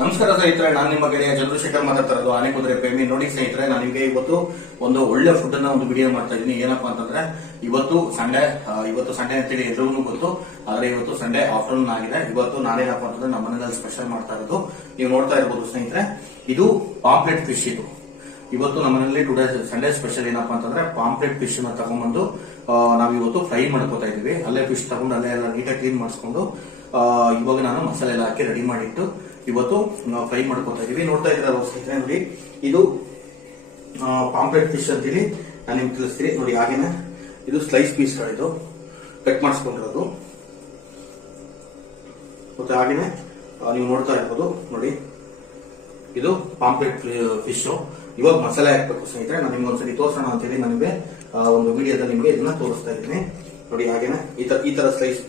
ನಮಸ್ಕಾರ ಸ್ನೇಹಿತರೆ, ನಾನು ನಿಮ್ಮ ಗೆಳೆಯ ಚಂದ್ರಶೇಖರ್ ಮಾತಾಡ್ತಾ ಇರೋದು ಆನೆಕುದುರೆ ಪ್ರೇಮಿ. ನೋಡಿ ಸ್ನೇಹಿತರೆ, ನಾನು ನಿಮಗೆ ಇವತ್ತು ಒಂದು ಒಳ್ಳೆ ಫುಡ್ ಅನ್ನ ಒಂದು ವಿಡಿಯೋ ಮಾಡ್ತಾ ಇದ್ದೀನಿ. ಏನಪ್ಪಾ ಅಂತಂದ್ರೆ ಇವತ್ತು ಸಂಡೇ ಅಂತೇಳಿ ಎಲ್ರಿಗೂ ಗೊತ್ತು. ಆದ್ರೆ ಇವತ್ತು ಸಂಡೇ ಆಫ್ಟರ್ನೂನ್ ಆಗಿದೆ. ಇವತ್ತು ನಾನೇನಪ್ಪಾ ಅಂತಂದ್ರೆ ನಮ್ಮ ಮನೆಯಲ್ಲಿ ಸ್ಪೆಷಲ್ ಮಾಡ್ತಾ ಇರೋದು ನೀವು ನೋಡ್ತಾ ಇರಬಹುದು ಸ್ನೇಹಿತರೆ. ಇದು ಪಾಂಪ್ಲೆಟ್ ಫಿಶ್. ಇದು ಇವತ್ತು ನಮ್ಮ ಮನೆಯಲ್ಲಿ ಟುಡೇ ಸಂಡೇ ಸ್ಪೆಷಲ್ ಏನಪ್ಪಾ ಅಂತಂದ್ರೆ ಪಾಂಪ್ಲೆಟ್ ಫಿಶ್ ನ ತಗೊಂಡ್ಬಂದು ನಾವು ಇವತ್ತು ಫ್ರೈ ಮಾಡ್ಕೋತಾ ಇದೀವಿ. ಅಲ್ಲೇ ಫಿಶ್ ತಗೊಂಡು ಅಲ್ಲೇ ಎಲ್ಲ ನೀಟಾಗಿ ಕ್ಲೀನ್ ಮಾಡಿಸ್ಕೊಂಡು ಇವಾಗ ನಾನು ಮಸಾಲೆ ಎಲ್ಲ ಹಾಕಿ ರೆಡಿ ಮಾಡಿಟ್ಟು ಇವತ್ತು ಫ್ರೈ ಮಾಡ್ಕೊತಾ ಇದೀವಿ. ನೋಡ್ತಾ ಇದ್ದೀರಾ ಸ್ನೇಹಿತರೆ, ನೋಡಿ ಇದು ಪಾಂಪ್ಲೆಟ್ ಫಿಶ್ ಅಂತೇಳಿ ನಾನು ನಿಮ್ಗೆ ತಿಳಿಸ್ತೀನಿ. ನೋಡಿ ಹಾಗೇನೆ ಇದು ಸ್ಲೈಸ್ ಪೀಸ್ಗಳಿದು ಕಟ್ ಮಾಡಿಸ್ಕೊಂಡಿರೋದು. ಮತ್ತೆ ಹಾಗೇನೆ ನೀವು ನೋಡ್ತಾ ಇರ್ಬೋದು, ನೋಡಿ ಇದು ಪಾಂಪ್ಲೆಟ್ ಫಿಶ್. ಇವಾಗ ಮಸಾಲೆ ಹಾಕ್ಬೇಕು ಸ್ನೇಹಿತರೆ. ನಾನು ನಿಮ್ಗೆ ಒಂದ್ಸರಿ ತೋರಿಸೋಣ ಅಂತೇಳಿ ನನಗೆ ಒಂದು ವಿಡಿಯೋದಲ್ಲಿ ನಿಮಗೆ ಇದನ್ನ ತೋರಿಸ್ತಾ ಇದ್ದೀನಿ. ನೋಡಿ ಹಾಗೇನೆ ಈ ತರ ಸ್ಲೈಸ್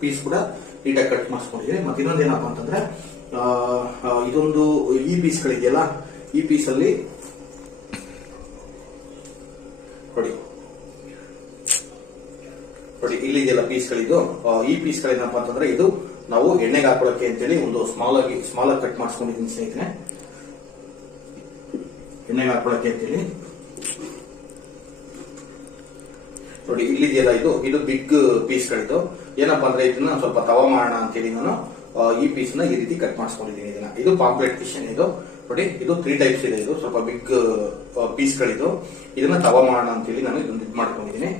ಪೀಸ್ ಕೂಡ ನೀಟಾಗಿ ಕಟ್ ಮಾಡಿಸ್ಕೊಂಡಿದ್ದೀನಿ. ಮತ್ತೆ ಇನ್ನೊಂದೇನಪ್ಪ ಅಂತಂದ್ರೆ ಇದೊಂದು ಈ ಪೀಸ್ಗಳಿದೆಯಲ್ಲ, ಈ ಪೀಸಲ್ಲಿ ನೋಡಿ ಇಲ್ಲಿದೆಯಲ್ಲ ಪೀಸ್ಗಳಿದು. ಈ ಪೀಸ್ಗಳೇನಪ್ಪ ಅಂತಂದ್ರೆ ಇದು ನಾವು ಎಣ್ಣೆಗೆ ಹಾಕೊಳ್ಳಕ್ಕೆ ಅಂತೇಳಿ ಒಂದು ಸ್ಮಾಲ್ ಆಗಿ ಕಟ್ ಮಾಡಿಸ್ಕೊಂಡಿದ್ದೀನಿ ಸ್ನೇಹಿತರೆ. ಎಣ್ಣೆಗೆ ಹಾಕೊಳ್ಳಕ್ಕೆ ಅಂತೇಳಿ ನೋಡಿ ಇಲ್ಲಿದೆಯಲ್ಲ, ಇದು ಬಿಗ್ ಪೀಸ್ಗಳಿದು. ಏನಪ್ಪಾ ಅಂದ್ರೆ ಇದನ್ನ ಸ್ವಲ್ಪ ತವಾ ಮಾಡೋಣ ಅಂತೇಳಿ ನಾನು ಈ ಪೀಸ್ ನ ಈ ರೀತಿ ಕಟ್ ಮಾಡಿಸ್ಕೊಂಡಿದ್ದೀನಿ. ಇದು ಪಾಂಪ್ಲೆಟ್ ಫಿಶ್. ಇದು ನೋಡಿ, ಇದು 3 ಟೈಪ್ಸ್ ಇದೆ. ಇದು ಸ್ವಲ್ಪ ಬಿಗ್ ಪೀಸ್ಗಳಿದು. ಇದನ್ನ ತವಾ ಮಾಡೋಣ ಅಂತೇಳಿ ನಾನು ಇದನ್ನ ಇದು ಮಾಡ್ಕೊಂಡಿದ್ದೀನಿ.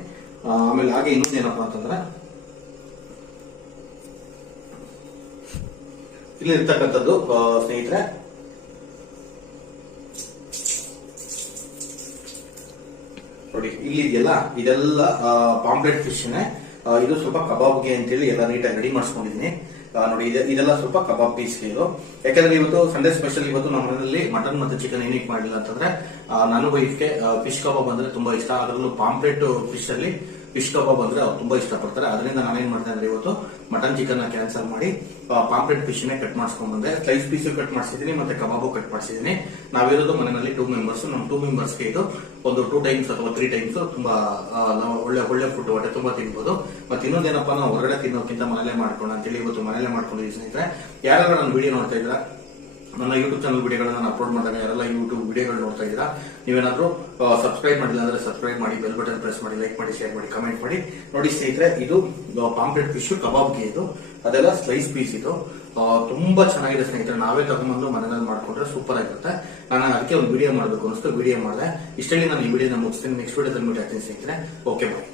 ಆಮೇಲೆ ಹಾಗೆ ಇನ್ನೊಂದೇನಪ್ಪಾ ಅಂತಂದ್ರೆ ಇಲ್ಲಿ ಇರ್ತಕ್ಕಂಥದ್ದು ಸ್ನೇಹಿತರೆ, ನೋಡಿ ಇಲ್ಲಿ ಇದೆಯಲ್ಲ, ಇದೆಲ್ಲ ಪಾಂಪ್ಲೆಟ್ ಫಿಶ್ ನೇ. ಇದು ಸ್ವಲ್ಪ ಕಬಾಬ್ಗೆ ಅಂತೇಳಿ ಎಲ್ಲ ನೀಟಾಗಿ ರೆಡಿ ಮಾಡಿಸ್ಕೊಂಡಿದ್ದೀನಿ. ನೋಡಿ ಇದೆಲ್ಲ ಸ್ವಲ್ಪ ಕಬಾಬ್ ಪೀಸ್ ಇದು. ಯಾಕಂದ್ರೆ ಇವತ್ತು ಸಂಡೇ ಸ್ಪೆಷಲ್. ಇವತ್ತು ನಮ್ಮ ಮನೆಯಲ್ಲಿ ಮಟನ್ ಮತ್ತೆ ಚಿಕನ್ ಏನಕ್ಕೆ ಮಾಡಿಲ್ಲ ಅಂತಂದ್ರೆ ನಾನು ವೈಫ್ಗೆ ಫಿಶ್ ಕಬಾಬ್ ಅಂದ್ರೆ ತುಂಬಾ ಇಷ್ಟ. ಅದರಲ್ಲೂ ಪಾಂಪ್ಲೆಟ್ ಫಿಶ್ ಅಲ್ಲಿ ಫಿಶ್ ಕಬಾಬ್ ಅಂದ್ರೆ ಅವ್ರು ತುಂಬಾ ಇಷ್ಟಪಡ್ತಾರೆ. ಅದರಿಂದ ನಾನೇನ್ ಮಾಡ್ತೇನೆ ಅಂದ್ರೆ ಇವತ್ತು ಮಟನ್ ಚಿಕನ್ ಕ್ಯಾನ್ಸಲ್ ಮಾಡಿ ಪಾಂಪ್ಲೆಟ್ ಫಿಶ್ ನೇ ಕಟ್ ಮಾಡ್ಸ್ಕೊಂಡ್ ಬಂದೆ. ಸ್ಲೈಸ್ ಪೀಸ್ ಕಟ್ ಮಾಡಿಸಿದೀನಿ, ಮತ್ತೆ ಕಬಾಬು ಕಟ್ ಮಾಡಿಸಿದೀನಿ. ನಾವಿರೋದು ಮನೆಯಲ್ಲಿ 2 ಮೆಂಬರ್ಸ್. ನಮ್ಮ 2 ಮೆಂಬರ್ಸ್ಗೆ ಇದು ಒಂದು 2 ಟೈಮ್ಸ್ ಅಥವಾ 3 ಟೈಮ್ಸ್ ತುಂಬಾ ಒಳ್ಳೆ ಫುಡ್ ಹೊಟ್ಟೆ ತುಂಬಾ ತಿನ್ಬಹುದು. ಮತ್ತೆ ಇನ್ನೊಂದೇನಪ್ಪ, ನಾವು ಹೊರಗಡೆ ತಿನ್ನೋಕ್ಕಿಂತ ಮನೇಲೆ ಮಾಡ್ಕೊಂಡು ಅಂತೇಳಿ ಇವತ್ತು ಮನೇಲೆ ಮಾಡ್ಕೊಂಡಿದ್ದೀವಿ ಸ್ನೇಹಿತರೆ. ಯಾರು ನನ್ನ ವಿಡಿಯೋ ನೋಡ್ತಾ ಇದ್ದೀರಾ, ನನ್ನ ಯೂಟ್ಯೂಬ್ ಚಾನಲ್ ವಿಡಿಯೋಗಳನ್ನ ನಾನು ಅಪ್ಲೋಡ್ ಮಾಡಿದಾಗ ಯಾರೆಲ್ಲ ಯೂಟ್ಯೂಬ್ ವಿಡಿಯೋಗಳು ನೋಡ್ತಾ ಇದ್ದೀರಾ, ನೀವೇನಾದ್ರೂ ಸಬ್ಸ್ಕ್ರೈಬ್ ಮಾಡಿಲ್ಲ ಅಂದ್ರೆ ಸಬ್ಸ್ಕ್ರೈಬ್ ಮಾಡಿ, ಬೆಲ್ ಬಟನ್ ಪ್ರೆಸ್ ಮಾಡಿ, ಲೈಕ್ ಮಾಡಿ, ಶೇರ್ ಮಾಡಿ, ಕಮೆಂಟ್ ಮಾಡಿ. ನೋಡಿ ಸ್ನೇಹಿತರೆ, ಇದು ಪಾಂಪ್ಲೆಟ್ ಫಿಶ್ ಕಬಾಬ್ಗೆ. ಇದು ಅದೆಲ್ಲ ಸ್ಲೈಸ್ ಪೀಸ್. ಇದು ತುಂಬಾ ಚೆನ್ನಾಗಿದೆ ಸ್ನೇಹಿತರೆ. ನಾವೇ ತಗೊಂಡ್ಬಂದು ಮನೆಯಲ್ಲಿ ಮಾಡ್ಕೊಂಡ್ರೆ ಸೂಪರ್ ಆಗಿರುತ್ತೆ. ನಾನು ಅದಕ್ಕೆ ಒಂದು ವಿಡಿಯೋ ಮಾಡಬೇಕು ಅನಿಸ್ತು, ವಿಡಿಯೋ ಮಾಡಿದೆ. ಇಷ್ಟರಲ್ಲಿ ನಾನು ಈ ವಿಡಿಯೋನ ಮುಗಿಸ್ತೀನಿ. ನೆಕ್ಸ್ಟ್ ವಿಡಿಯೋದಲ್ಲಿ ಮೀಟ್ ಆಗ್ತೀನಿ ಸ್ನೇಹಿತರೆ. ಓಕೆ ಬಾಯ್.